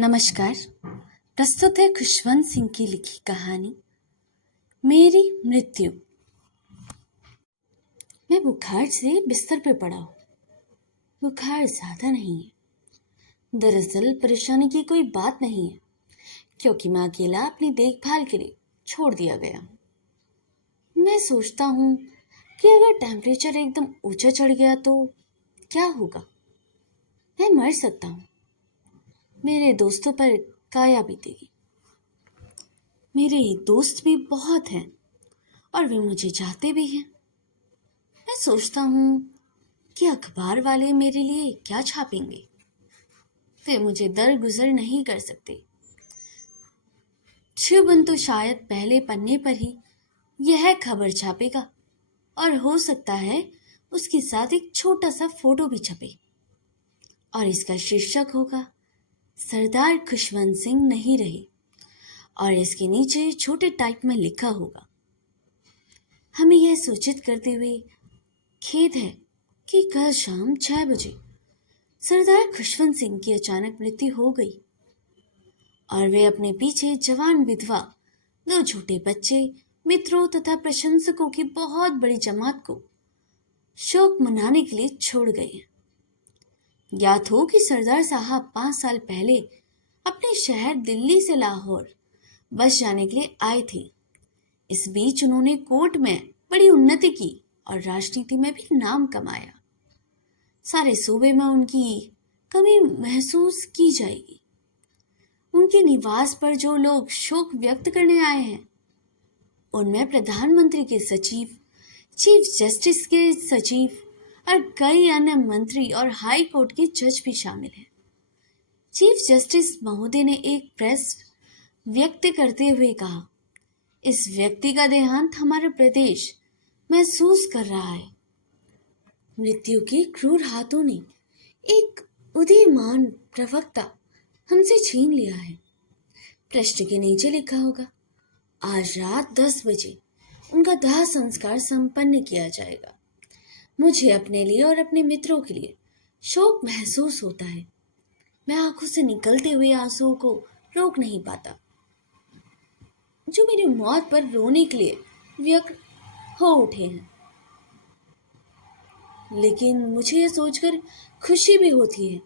नमस्कार। प्रस्तुत है खुशवंत सिंह की लिखी कहानी मेरी मृत्यु। मैं बुखार से बिस्तर पे पड़ा हूँ। बुखार ज्यादा नहीं है। दरअसल परेशानी की कोई बात नहीं है, क्योंकि मैं अकेला अपनी देखभाल के लिए छोड़ दिया गया हूँ। मैं सोचता हूँ कि अगर टेम्परेचर एकदम ऊंचा चढ़ गया तो क्या होगा। मैं मर सकता हूँ। मेरे दोस्तों पर काया बीतेगी। मेरे दोस्त भी बहुत हैं और वे मुझे चाहते भी हैं। मैं सोचता हूँ कि अखबार वाले मेरे लिए क्या छापेंगे। वे मुझे दरगुजर नहीं कर सकते। शिवबन तो शायद पहले पन्ने पर ही यह खबर छापेगा और हो सकता है उसके साथ एक छोटा सा फोटो भी छपे और इसका शीर्षक होगा सरदार खुशवंत सिंह नहीं रहे और इसके नीचे छोटे टाइप में लिखा होगा, हमें यह सूचित करते हुए खेद है कि कल शाम 6 बजे सरदार खुशवंत सिंह की अचानक मृत्यु हो गई और वे अपने पीछे जवान विधवा, 2 छोटे बच्चे, मित्रों तथा प्रशंसकों की बहुत बड़ी जमात को शोक मनाने के लिए छोड़ गए। ज्ञात हो कि सरदार साहब 5 साल पहले अपने शहर दिल्ली से लाहौर बस जाने के लिए आए थे। इस बीच उन्होंने कोर्ट में बड़ी उन्नति की और राजनीति में भी नाम कमाया। सारे सूबे में उनकी कमी महसूस की जाएगी। उनके निवास पर जो लोग शोक व्यक्त करने आए हैं, उनमें प्रधानमंत्री के सचिव, चीफ जस्टिस के सचिव और कई अन्य मंत्री और हाई कोर्ट के जज भी शामिल हैं। चीफ जस्टिस महोदय ने एक प्रेस व्यक्त करते हुए कहा, इस व्यक्ति का देहांत हमारा प्रदेश महसूस कर रहा है। मृत्यु के क्रूर हाथों ने एक उदीयमान प्रवक्ता हमसे छीन लिया है। प्रश्न के नीचे लिखा होगा, आज रात 10 बजे उनका दाह संस्कार संपन्न किया जाएगा। मुझे अपने लिए और अपने मित्रों के लिए शोक महसूस होता है। मैं आंखों से निकलते हुए आंसुओं को रोक नहीं पाता, जो मेरी मौत पर रोने के लिए व्यक्त हो उठे हैं। लेकिन मुझे यह सोचकर खुशी भी होती है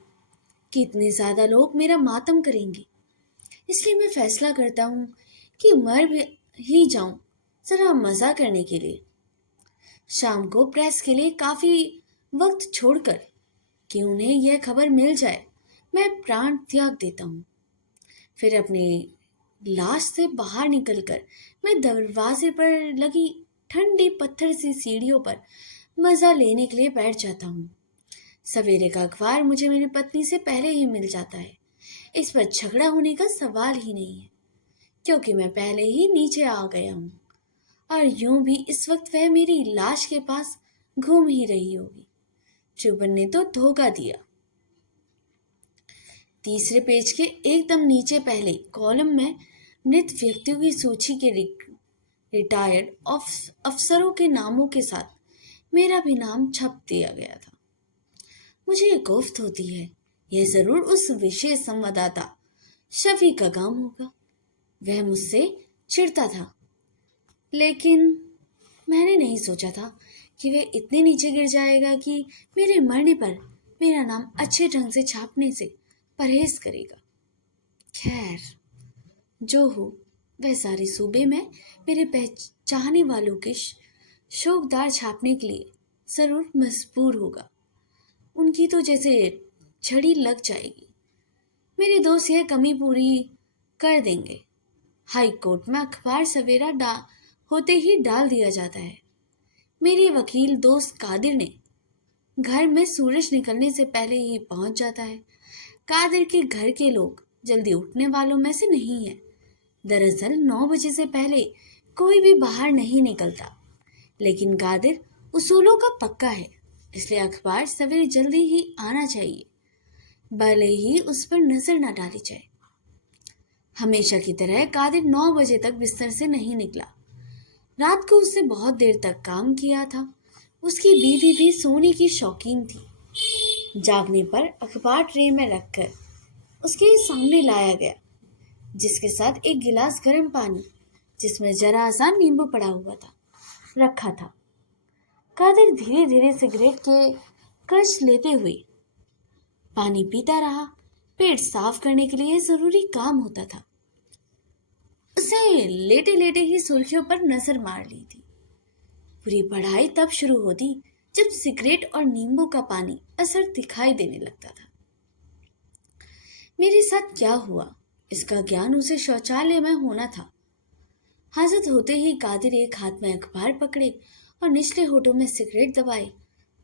कि इतने ज्यादा लोग मेरा मातम करेंगे। इसलिए मैं फैसला करता हूँ कि मर भी ही जाऊं, जरा मजा करने के लिए। शाम को प्रेस के लिए काफी वक्त छोड़कर कि उन्हें यह खबर मिल जाए, मैं प्राण त्याग देता हूँ। फिर अपने लाश से बाहर निकलकर मैं दरवाजे पर लगी ठंडी पत्थर सी सीढ़ियों पर मजा लेने के लिए बैठ जाता हूँ। सवेरे का अखबार मुझे मेरी पत्नी से पहले ही मिल जाता है। इस पर झगड़ा होने का सवाल ही नहीं है, क्योंकि मैं पहले ही नीचे आ गया हूँ और यूं भी इस वक्त वह मेरी लाश के पास घूम ही रही होगी। चुबन ने तो धोखा दिया। तीसरे पेज के एकदम नीचे पहले कॉलम में मृत व्यक्तियों की सूची के रिटायर्ड अफसरों के नामों के साथ मेरा भी नाम छप दिया गया था। मुझे एक गुफ्त होती है, यह जरूर उस विशेष संवाददाता शफी का काम होगा। वह मुझसे चिढ़ता था, लेकिन मैंने नहीं सोचा था कि वह इतने नीचे गिर जाएगा कि मेरे मरने पर मेरा नाम अच्छे ढंग से छापने से परहेज करेगा। खैर, जो हो, वह सारे सूबे में मेरे पहचाने वालों के शोकदार छापने के लिए जरूर मजबूर होगा। उनकी तो जैसे छड़ी लग जाएगी। मेरे दोस्त यह कमी पूरी कर देंगे। हाई कोर्ट में अखबार सवेरा होते ही डाल दिया जाता है। मेरे वकील दोस्त कादिर ने घर में सूरज निकलने से पहले ही पहुंच जाता है। कादिर के घर के लोग जल्दी उठने वालों में से नहीं है। दरअसल 9 बजे से पहले कोई भी बाहर नहीं निकलता, लेकिन कादिर उसूलों का पक्का है, इसलिए अखबार सवेरे जल्दी ही आना चाहिए, भले ही उस पर नजर न डाली जाए। हमेशा की तरह कादिर 9 बजे तक बिस्तर से नहीं निकला। रात को उसने बहुत देर तक काम किया था। उसकी बीवी भी सोने की शौकीन थी। जागने पर अखबार ट्रे में रखकर उसके सामने लाया गया, जिसके साथ एक गिलास गर्म पानी जिसमें जरा सा नींबू पड़ा हुआ था रखा था। कादिर धीरे धीरे सिगरेट के कश लेते हुए पानी पीता रहा। पेट साफ करने के लिए जरूरी काम होता था। उसे लेटे लेटे ही सुर्खियों पर नजर मार ली थी। पूरी पढ़ाई तब शुरू होती जब सिगरेट और नींबू का पानी असर दिखाई देने लगता था। मेरे साथ क्या हुआ इसका ज्ञान उसे शौचालय में होना था। हाजत होते ही कादिर एक हाथ में अखबार पकड़े और निचले होठों में सिगरेट दबाए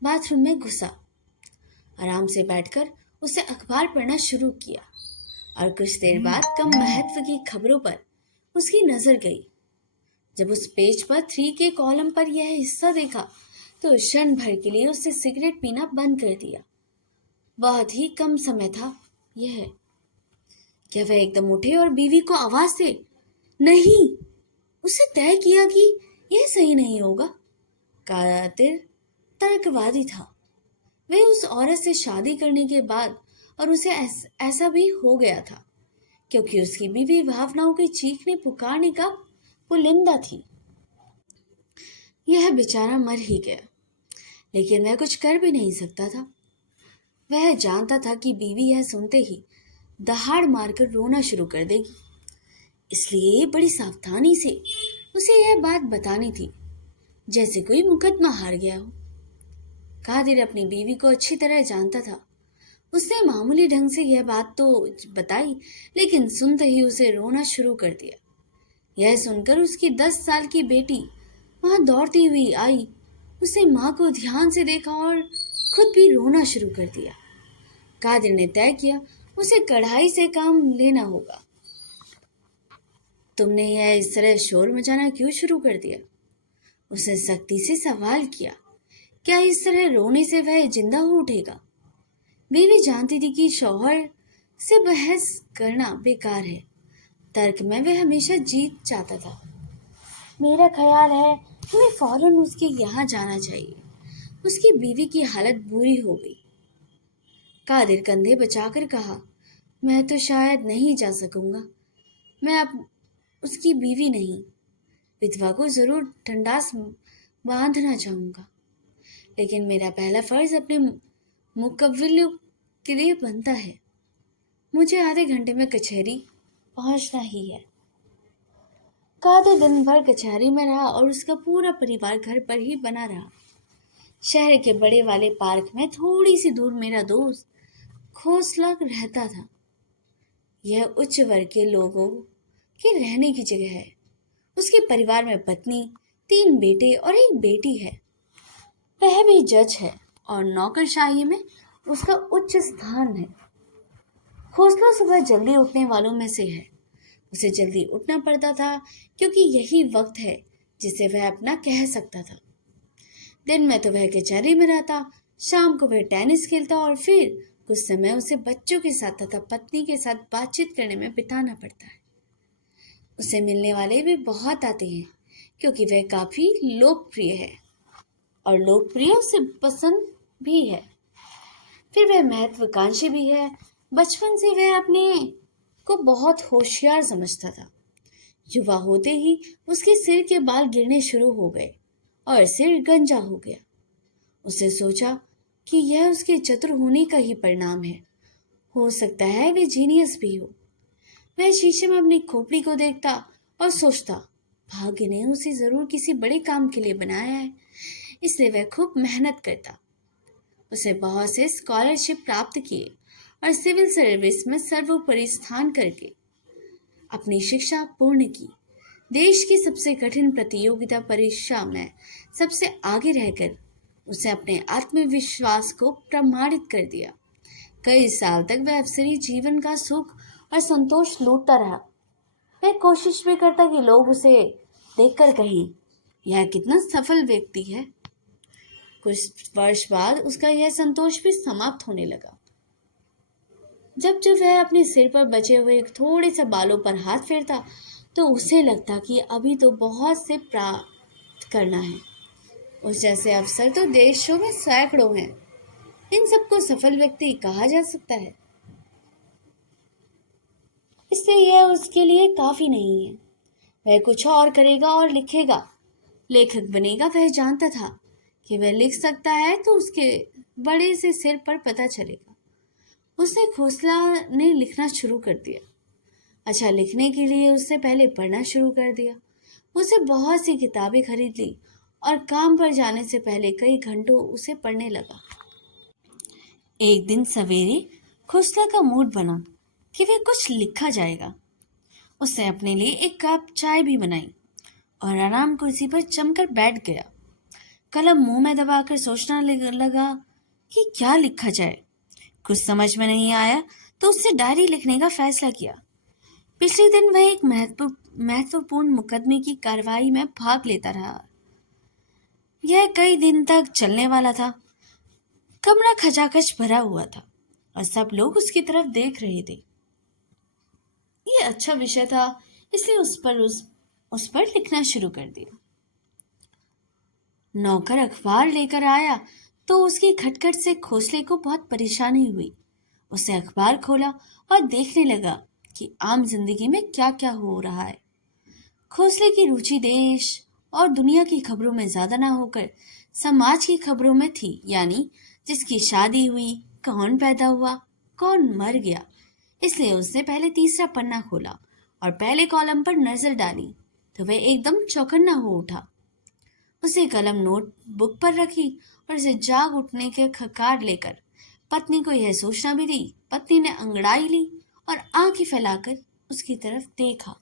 बाथरूम में घुसा। आराम से बैठकर उसे अखबार पढ़ना शुरू किया और कुछ देर बाद कम महत्व की खबरों पर उसकी नजर गई। जब उस पेज पर 3 के कॉलम पर यह हिस्सा देखा तो क्षण भर के लिए उसने सिगरेट पीना बंद कर दिया। बहुत ही कम समय था यह। क्या वह एकदम उठे और बीवी को आवाज दे? नहीं। उसे तय किया कि यह सही नहीं होगा। कादिर तर्कवादी था। वह उस औरत से शादी करने के बाद और उसे ऐसा भी हो गया था क्योंकि उसकी बीवी भावनाओं की चीखने पुकारने का पुलिंदा थी। यह बेचारा मर ही गया, लेकिन वह कुछ कर भी नहीं सकता था। वह जानता था कि बीवी यह सुनते ही दहाड़ मारकर रोना शुरू कर देगी, इसलिए बड़ी सावधानी से उसे यह बात बतानी थी, जैसे कोई मुकदमा हार गया हो। कादिर अपनी बीवी को अच्छी तरह जानता था। उसने मामूली ढंग से यह बात तो बताई, लेकिन सुनते ही उसे रोना शुरू कर दिया। यह सुनकर उसकी 10 साल की बेटी वहां दौड़ती हुई आई। उसने माँ को ध्यान से देखा और खुद भी रोना शुरू कर दिया। कादिर ने तय किया उसे कढ़ाई से काम लेना होगा। तुमने यह इस तरह शोर मचाना क्यों शुरू कर दिया? उसने सख्ती से सवाल किया। क्या इस तरह रोने से वह जिंदा हो उठेगा? बीवी जानती थी कि शौहर से बहस करना बेकार है। तर्क में वह हमेशा जीत जाता था। मेरा ख्याल है हमें फौरन उसके यहाँ जाना चाहिए। उसकी बीवी की हालत बुरी हो गई। कादिर कंधे बचाकर कहा, मैं तो शायद नहीं जा सकूंगा। मैं अब उसकी बीवी नहीं। विधवा को जरूर ठंडास बांधना चाहूंगा, लेकिन मेरा पहला फर्ज अपने मुकव्विलों के लिए बनता है। मुझे आधे घंटे में कचहरी पहुंचना ही है। कादिर दिन भर कचहरी में रहा और उसका पूरा परिवार घर पर ही बना रहा। शहर के बड़े वाले पार्क में थोड़ी सी दूर मेरा दोस्त खोसला रहता था। यह उच्च वर्ग के लोगों के रहने की जगह है। उसके परिवार में पत्नी, 3 बेटे और एक बेटी है। वह भी जज है और नौकरशाही में उसका उच्च स्थान है। खोसला सुबह जल्दी उठने वालों में से है। उसे जल्दी उठना पड़ता था क्योंकि यही वक्त है जिसे वह अपना कह सकता था। दिन में तो वह कचहरी में रहता, शाम को वह टेनिस खेलता और फिर कुछ समय उसे बच्चों के साथ तथा पत्नी के साथ बातचीत करने में बिताना पड़ता है। उसे मिलने वाले भी बहुत आते हैं क्योंकि वह काफी लोकप्रिय है और लोकप्रिय उसे पसंद भी है। फिर वह महत्वाकांक्षी भी है। बचपन से वह अपने को बहुत होशियार समझता था। युवा होते ही उसके सिर के बाल गिरने शुरू हो गए और सिर गंजा हो गया। उसने सोचा कि यह उसके चतुर होने का ही परिणाम है। हो सकता है वे जीनियस भी हो। वह शीशे में अपनी खोपड़ी को देखता और सोचता, भाग्य ने उसे जरूर किसी बड़े काम के लिए बनाया है, इसलिए वह खूब मेहनत करता। उसे बहुत से स्कॉलरशिप प्राप्त किए और सिविल सर्विस में सर्वोपरि स्थान करके अपनी शिक्षा पूर्ण की। देश की सबसे कठिन प्रतियोगिता परीक्षा में सबसे आगे रहकर उसे अपने आत्मविश्वास को प्रमाणित कर दिया। कई साल तक वह अफसरी जीवन का सुख और संतोष लूटता रहा। वह कोशिश भी करता कि लोग उसे देखकर कहें, यह कितना सफल व्यक्ति है। कुछ वर्ष बाद उसका यह संतोष भी समाप्त होने लगा। जब जब वह अपने सिर पर बचे हुए थोड़े से बालों पर हाथ फेरता तो उसे लगता कि अभी तो बहुत से प्राप्त करना है। उस जैसे अफसर तो देशों में सैकड़ों हैं। इन सबको सफल व्यक्ति कहा जा सकता है। उसके लिए काफ़ी नहीं है। वह कुछ और करेगा और लिखेगा, लेखक बनेगा। वह जानता था कि वह लिख सकता है तो उसके बड़े से सिर पर पता चलेगा। उसने खोसला ने लिखना शुरू कर दिया। अच्छा, लिखने के लिए उसने पहले पढ़ना शुरू कर दिया। उसे बहुत सी किताबें खरीद ली और काम पर जाने से पहले कई घंटों उसे पढ़ने लगा। एक दिन सवेरे खोसला का मूड बना कि वह कुछ लिखा जाएगा। उसने अपने लिए एक कप चाय भी बनाई और आराम कुर्सी पर जमकर बैठ गया। कलम मुंह में दबाकर सोचना लगा कि क्या लिखा जाए। कुछ समझ में नहीं आया तो उसने डायरी लिखने का फैसला किया। पिछले दिन वह एक महत्वपूर्ण मुकदमे की कार्रवाई में भाग लेता रहा। यह कई दिन तक चलने वाला था। कमरा खचाखच भरा हुआ था और सब लोग उसकी तरफ देख रहे थे। यह अच्छा विषय था, इसलिए उस पर लिखना शुरू कर दिया। नौकर अखबार लेकर आया तो उसकी खटखट से खोसले को बहुत परेशानी हुई। उसे अखबार खोला और देखने लगा कि आम जिंदगी में क्या क्या हो रहा है। खोसले की रुचि देश और दुनिया की खबरों में ज्यादा ना होकर समाज की खबरों में थी, यानी जिसकी शादी हुई, कौन पैदा हुआ, कौन मर गया। इसलिए उसने पहले तीसरा पन्ना खोला और पहले कॉलम पर नजर डाली तो वह एकदम चौकन्ना हो उठा। उसे कलम नोटबुक पर रखी और उसे जाग उठने के खकार लेकर पत्नी को यह सूचना भी दी। पत्नी ने अंगड़ाई ली और आंखें फैलाकर उसकी तरफ देखा।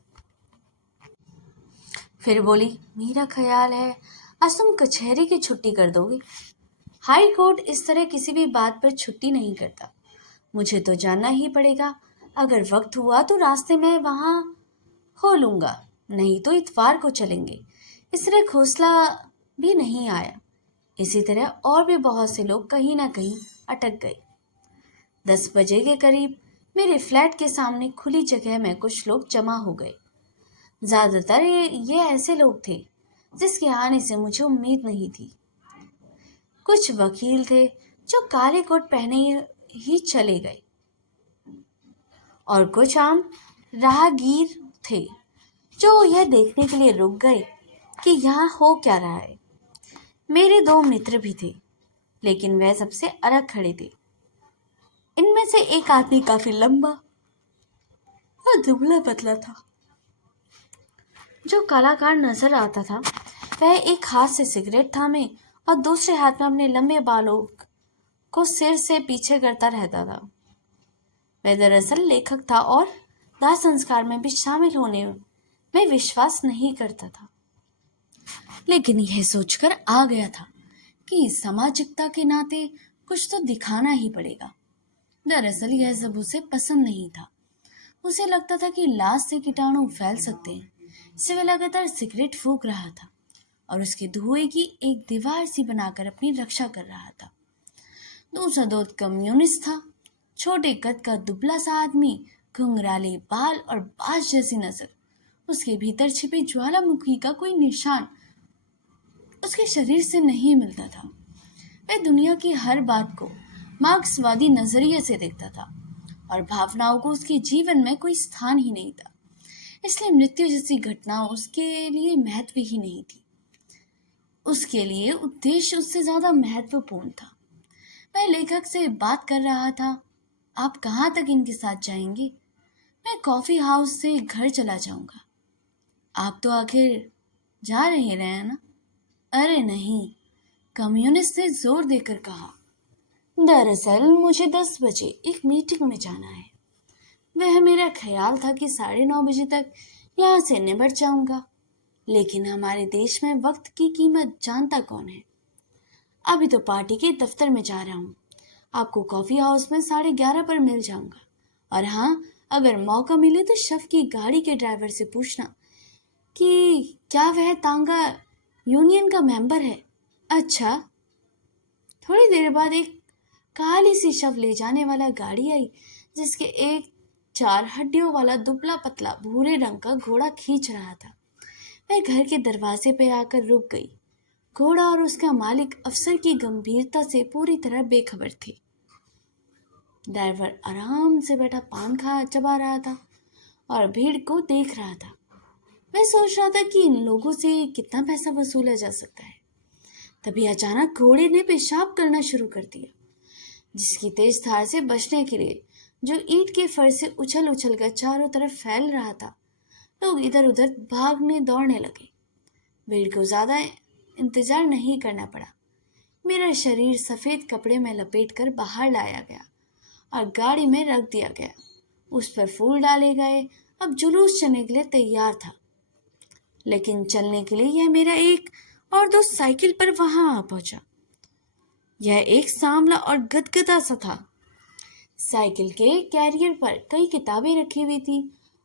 फिर बोली, मेरा ख्याल है आज तुम कचहरी की छुट्टी कर दोगे। हाई कोर्ट इस तरह किसी भी बात पर छुट्टी नहीं करता। मुझे तो जाना ही पड़ेगा। अगर वक्त हुआ तो रास्ते में वहां हो लूंगा, नहीं तो इतवार को चलेंगे। इस तरह खोसला भी नहीं आया। इसी तरह और भी बहुत से लोग कहीं ना कहीं अटक गए। 10 बजे के करीब मेरे फ्लैट के सामने खुली जगह में कुछ लोग जमा हो गए। ज्यादातर ये ऐसे लोग थे जिसके आने से मुझे उम्मीद नहीं थी। कुछ वकील थे जो काले कोट पहने ही चले गए और कुछ आम राहगीर थे जो यह देखने के लिए रुक गए कि यहाँ हो क्या रहा है। मेरे 2 मित्र भी थे, लेकिन वह सबसे अलग खड़े थे। इनमें से एक आदमी काफी लंबा और दुबला पतला था। जो कलाकार नजर आता था वह एक हाथ से सिगरेट थामे और दूसरे हाथ में अपने लंबे बालों को सिर से पीछे करता रहता था। वह दरअसल लेखक था और दाह संस्कार में भी शामिल होने में विश्वास नहीं करता था, लेकिन यह सोचकर आ गया था कि सामाजिकता के नाते कुछ तो दिखाना ही पड़ेगा। दरअसल यह सब उसे पसंद नहीं था। उसे लगता था कि लाश से कीटाणु फैल सकते हैं। इससे वह लगातार सिगरेट फूंक रहा था और उसके धुएं की एक दीवार सी बनाकर अपनी रक्षा कर रहा था। दूसरा दोस्त कम्युनिस्ट था। छोटे कद का दुबला सा आदमी, घुंघराले बाल और बाज जैसी नजर। उसके भीतर छिपे ज्वालामुखी का कोई निशान उसके शरीर से नहीं मिलता था। वह दुनिया की हर बात को मार्क्सवादी नजरिए से देखता था और भावनाओं को उसके जीवन में कोई स्थान ही नहीं था। इसलिए मृत्यु जैसी घटना उसके लिए महत्व ही नहीं थी। उसके लिए उद्देश्य उससे ज्यादा महत्वपूर्ण था। वह लेखक से बात कर रहा था, आप कहाँ तक इनके साथ जाएंगे? मैं कॉफी हाउस से घर चला जाऊंगा। आप तो आखिर जा रहे हैं ना? अरे नहीं, कम्युनिस्ट ने जोर देकर कहा। दरअसल मुझे 10 बजे एक मीटिंग में जाना है। वह मेरा ख्याल था कि 9:30 बजे तक यहाँ से निबट जाऊंगा, लेकिन हमारे देश में वक्त की कीमत जानता कौन है। अभी तो पार्टी के दफ्तर में जा रहा हूँ। आपको कॉफी हाउस में 11:30 पर मिल जाऊंगा। और हाँ, अगर मौका मिले तो शव की गाड़ी के ड्राइवर से पूछना कि क्या वह तांगा यूनियन का मेंबर है। अच्छा। थोड़ी देर बाद एक काली सी शव ले जाने वाला गाड़ी आई, जिसके एक 4 हड्डियों वाला दुबला पतला भूरे रंग का घोड़ा खींच रहा था। वह घर के दरवाजे पे आकर रुक गई। घोड़ा और उसका मालिक अफसर की गंभीरता से पूरी तरह बेखबर थे। ड्राइवर आराम से बैठा पान खा चबा रहा था और भीड़ को देख रहा था। मैं सोच रहा था कि इन लोगों से कितना पैसा वसूला जा सकता है। तभी अचानक घोड़े ने पेशाब करना शुरू कर दिया, जिसकी तेज धार से बचने के लिए जो ईंट के फर्श से उछल उछल कर चारों तरफ फैल रहा था, लोग इधर उधर भागने दौड़ने लगे। भीड़ को ज्यादा इंतजार नहीं करना पड़ा। मेरा शरीर सफेद कपड़े में लपेटकर बाहर लाया गया और गाड़ी में रख दिया गया। उस पर फूल डाले गए। अब जुलूस चलने के लिए तैयार था, लेकिन चलने के लिए यह मेरा एक और दोस्त साइकिल पर वहां आ पहुंचा। यह एक सांवला और गदगदा सा था। साइकिल के कैरियर पर कई किताबें रखी हुई थी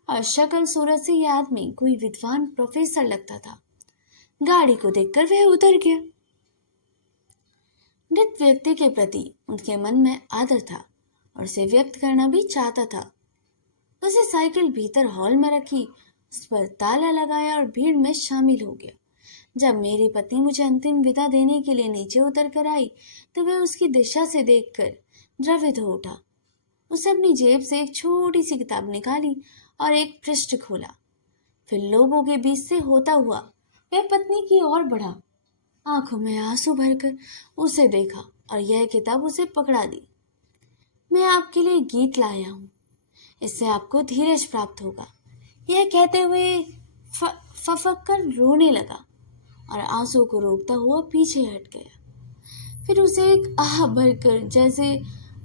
और शक्ल सूरत से यह आदमी कोई विद्वान प्रोफेसर लगता था। गाड़ी को देखकर वह उतर गया। मृत व्यक्ति के प्रति उनके मन में आदर था और उसे व्यक्त करना भी चाहता था। उसे साइकिल भीतर हॉल में रखी, उस पर ताला लगाया और भीड़ में शामिल हो गया। जब मेरी पत्नी मुझे अंतिम विदा देने के लिए नीचे उतर कर आई तो वह उसकी दिशा से देखकर द्रवित हो उठा। उसे अपनी जेब से एक छोटी सी किताब निकाली और एक पृष्ठ खोला। फिर लोगों के बीच से होता हुआ वह पत्नी की ओर बढ़ा। आंखों में आंसू भरकर उसे देखा और यह किताब उसे पकड़ा दी। मैं आपके लिए गीत लाया हूँ, इससे आपको धीरज प्राप्त होगा। यह कहते हुए फफक कर रोने लगा और आंसू को रोकता हुआ पीछे हट गया। फिर उसे एक आह भरकर जैसे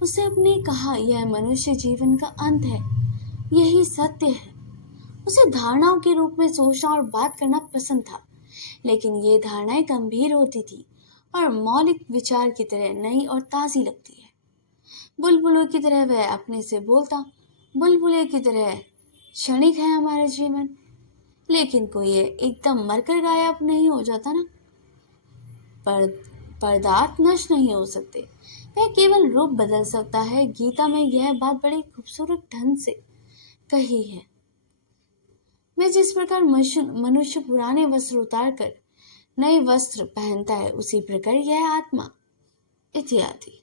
उसे अपने कहा, यह मनुष्य जीवन का अंत है, यही सत्य है। उसे धारणाओं के रूप में सोचना और बात करना पसंद था, लेकिन ये धारणाएं गंभीर होती थी और मौलिक विचार की तरह नई और ताज़ी लगती है। बुलबुलों की तरह वह अपने से बोलता। बुलबुले की तरह क्षणिक है हमारा जीवन, लेकिन कोई एकदम मरकर गायब नहीं हो जाता ना। पदार्थ नष्ट नहीं हो सकते, वह केवल रूप बदल सकता है। गीता में यह बात बड़ी खूबसूरत ढंग से कही है। मैं जिस प्रकार मनुष्य पुराने वस्त्र उतार कर नए वस्त्र पहनता है, उसी प्रकार यह आत्मा इत्यादि।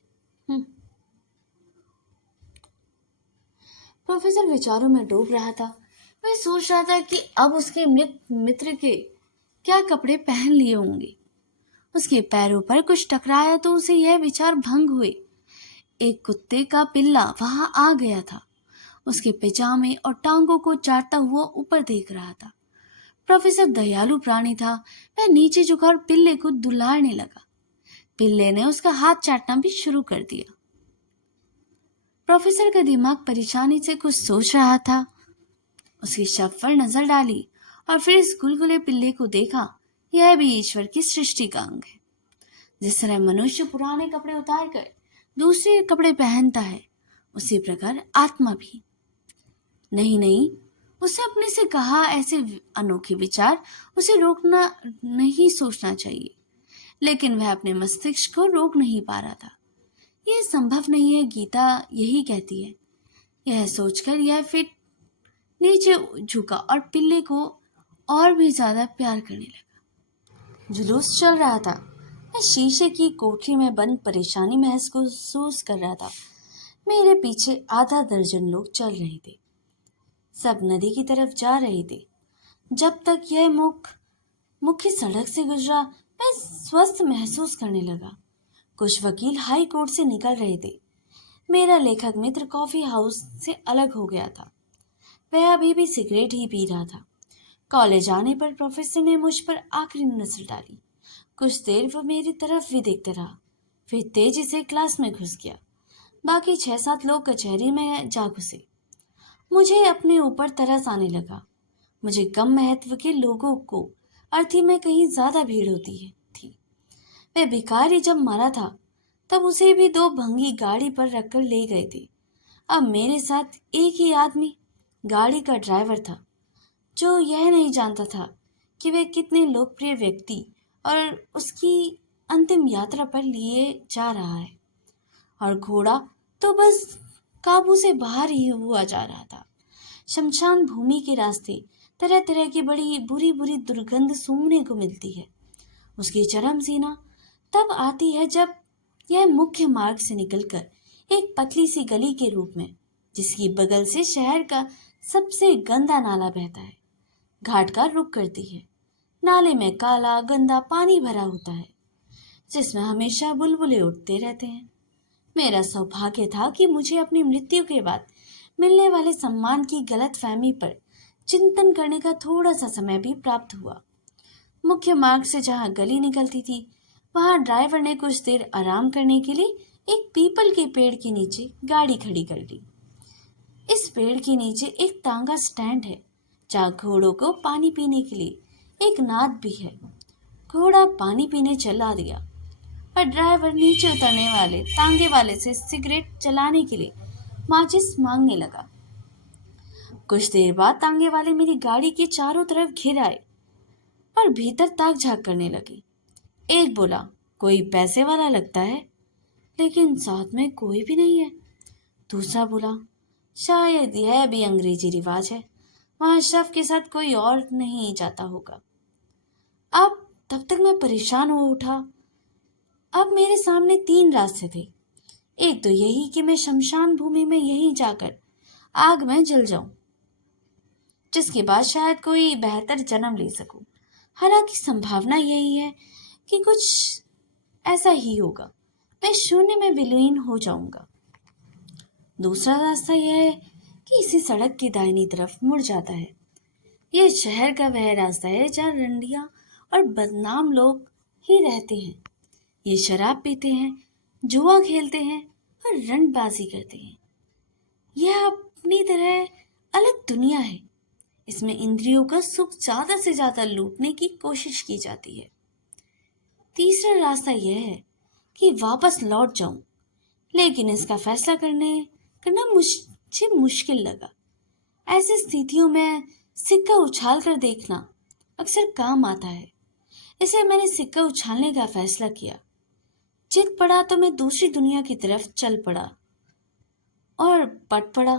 प्रोफेसर विचारों में डूब रहा था। वह सोच रहा था कि अब उसके मृत मित्र के क्या कपड़े पहन लिए होंगे। उसके पैरों पर कुछ टकराया तो उसे यह विचार भंग हुए। एक कुत्ते का पिल्ला वहां आ गया था। उसके पैजामे और टांगों को चाटता हुआ ऊपर देख रहा था। प्रोफेसर दयालु प्राणी था। वह नीचे झुका और पिल्ले को दुलारने लगा। पिल्ले ने उसका हाथ चाटना भी शुरू कर दिया। प्रोफेसर का दिमाग परेशानी से कुछ सोच रहा था। उसकी शव पर नजर डाली और फिर इस गुलगुले पिल्ले को देखा। यह भी ईश्वर की सृष्टि का अंग है। जिस तरह मनुष्य पुराने कपड़े उतार कर दूसरे कपड़े पहनता है, उसी प्रकार आत्मा भी। नहीं, उसे अपने से कहा, ऐसे अनोखे विचार उसे रोकना नहीं सोचना चाहिए, लेकिन वह अपने मस्तिष्क को रोक नहीं पा रहा था। यह संभव नहीं है, गीता यही कहती है। यह सोचकर यह फिर नीचे झुका और पिल्ले को और भी ज्यादा प्यार करने लगा। जुलूस चल रहा था। मैं शीशे की कोठरी में बंद परेशानी महसूस कर रहा था। मेरे पीछे आधा दर्जन लोग चल रहे थे। सब नदी की तरफ जा रहे थे। जब तक यह मुख्य सड़क से गुजरा, मैं स्वस्थ महसूस करने लगा। कुछ वकील हाई कोर्ट से निकल रहे थे। मेरा लेखक मित्र कॉफी हाउस से अलग हो गया था। वह अभी भी सिगरेट ही पी रहा था। कॉलेज आने पर प्रोफेसर ने मुझ पर आखिरी नजर डाली। कुछ देर वह मेरी तरफ भी देखता रहा, फिर तेजी से क्लास में घुस गया। बाकी 6-7 लोग कचहरी में जा घुसे। मुझे अपने ऊपर तरस आने लगा। मुझे कम महत्व के लोगों को अर्थी में कहीं ज्यादा भीड़ होती थी। वह भिखारी जब मरा था तब उसे भी 2 भंगी गाड़ी पर रखकर ले गए थे। अब मेरे साथ एक ही आदमी गाड़ी का ड्राइवर था, जो यह नहीं जानता था कि वह कितने लोकप्रिय व्यक्ति और उसकी अंतिम यात्रा पर लिए जा रहा है। और घोड़ा तो बस काबू से बाहर ही हुआ जा रहा था। शमशान भूमि के रास्ते तरह तरह की बड़ी बुरी बुरी दुर्गंध सूंघने को मिलती है। उसकी चरम सीमा तब आती है जब यह मुख्य मार्ग से निकलकर एक पतली सी गली के रूप में, जिसकी बगल से शहर का सबसे गंदा नाला बहता है। घाट का रुख करती है। नाले में काला गंदा पानी भरा होता है जिसमें हमेशा बुलबुले उठते रहते हैं। मेरा सौभाग्य था कि मुझे अपनी मृत्यु के बाद मिलने वाले सम्मान की गलतफहमी पर चिंतन करने का थोड़ा सा समय भी प्राप्त हुआ। मुख्य मार्ग से जहां गली निकलती थी वहां ड्राइवर ने कुछ देर आराम करने के लिए एक पीपल के पेड़ के नीचे गाड़ी खड़ी कर दी। इस पेड़ के नीचे एक तांगा स्टैंड है जहाँ घोड़ों को पानी पीने के लिए एक नाद भी है। घोड़ा पानी पीने चला दिया और ड्राइवर नीचे उतरने वाले तांगे वाले से सिगरेट जलाने के लिए माचिस मांगने लगा। कुछ देर बाद तांगे वाले मेरी गाड़ी के चारों तरफ घिर आए और भीतर ताक झांक करने लगे। एक बोला, कोई पैसे वाला लगता है, लेकिन साथ में कोई भी नहीं है। दूसरा बोला, शायद यह भी अंग्रेजी रिवाज है, वहां शव के साथ कोई और नहीं जाता होगा। अब तब तक मैं परेशान हो उठा। अब मेरे सामने 3 रास्ते थे। एक तो यही कि मैं शमशान भूमि में यहीं जाकर आग में जल जाऊं, जिसके बाद शायद कोई बेहतर जन्म ले सकूं। हालांकि संभावना यही है कि कुछ ऐसा ही होगा, मैं शून्य में विलीन हो जाऊंगा। दूसरा रास्ता यह है कि इसी सड़क की दाहिनी तरफ मुड़ जाता है। यह शहर का वह रास्ता है जहाँ रंडियां और बदनाम लोग ही रहते हैं। ये शराब पीते हैं, जुआ खेलते हैं और रंडबाजी करते हैं। यह अपनी तरह अलग दुनिया है। इसमें इंद्रियों का सुख ज्यादा से ज्यादा लूटने की कोशिश की जाती है। तीसरा रास्ता यह है कि वापस लौट जाऊं, लेकिन इसका फैसला करना मुझे मुश्किल लगा। ऐसी स्थितियों में सिक्का उछाल कर देखना अक्सर काम आता है, इसलिए मैंने सिक्का उछालने का फैसला किया। जिद पड़ा तो मैं दूसरी दुनिया की तरफ चल पड़ा, और पट पड़ा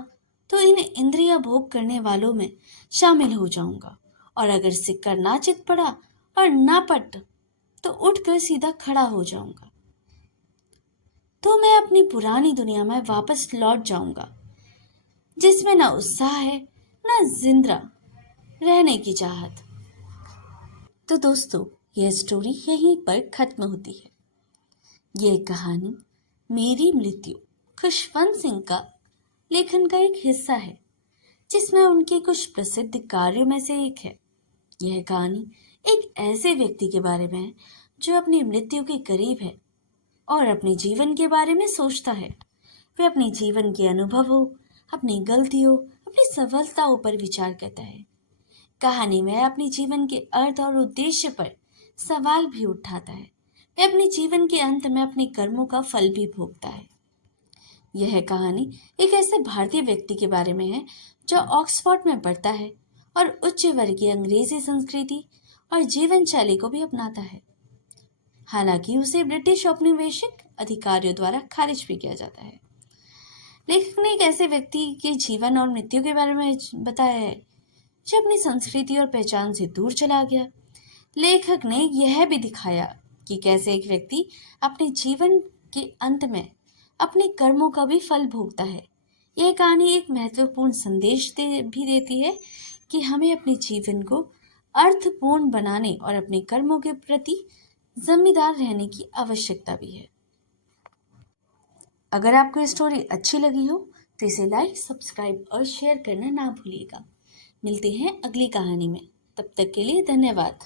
तो इन इंद्रिया भोग करने वालों में शामिल हो जाऊंगा। और अगर सिक्का ना चित पड़ा और ना पट तो उठकर सीधा खड़ा हो जाऊंगा। तो मैं अपनी पुरानी दुनिया में वापस लौट जाऊंगा, जिसमें ना उत्साह है ना जिंदा रहने की चाहत। तो दोस्तों, यह स्टोरी यहीं पर खत्म होती है। यह कहानी मेरी मृत्यु खुशवंत सिंह का लेखन का एक हिस्सा है, जिसमें उनके कुछ प्रसिद्ध कार्यों में से एक है। यह कहानी एक ऐसे व्यक्ति के बारे में है जो अपनी मृत्यु के करीब है और अपने जीवन के बारे में सोचता है। वह अपने जीवन के अनुभवों, अपनी गलतियों, अपनी सफलताओं पर विचार करता है। कहानी में अपने जीवन के अर्थ और उद्देश्य पर सवाल भी उठाता है। वह अपने जीवन के अंत में अपने कर्मों का फल भी भोगता है। यह कहानी एक ऐसे भारतीय व्यक्ति के बारे में है जो ऑक्सफोर्ड में पढ़ता है और उच्च वर्गीय अंग्रेजी संस्कृति और जीवन शैली को भी अपनाता है। हालांकि उसे ब्रिटिश औपनिवेशिक अधिकारियों द्वारा खारिज भी किया जाता है। लेखक ने एक ऐसे व्यक्ति के जीवन और मृत्यु के बारे में बताया है जो अपनी संस्कृति और पहचान से दूर चला गया। लेखक ने यह भी दिखाया कि कैसे एक व्यक्ति अपने जीवन के अंत में अपने कर्मों का भी फल भोगता है। यह कहानी एक महत्वपूर्ण संदेश भी देती है कि हमें अपने जीवन को अर्थपूर्ण बनाने और अपने कर्मों के प्रति जिम्मेदार रहने की आवश्यकता भी है। अगर आपको ये स्टोरी अच्छी लगी हो तो इसे लाइक, सब्सक्राइब और शेयर करना ना भूलिएगा। मिलते हैं अगली कहानी में। तब तक के लिए धन्यवाद।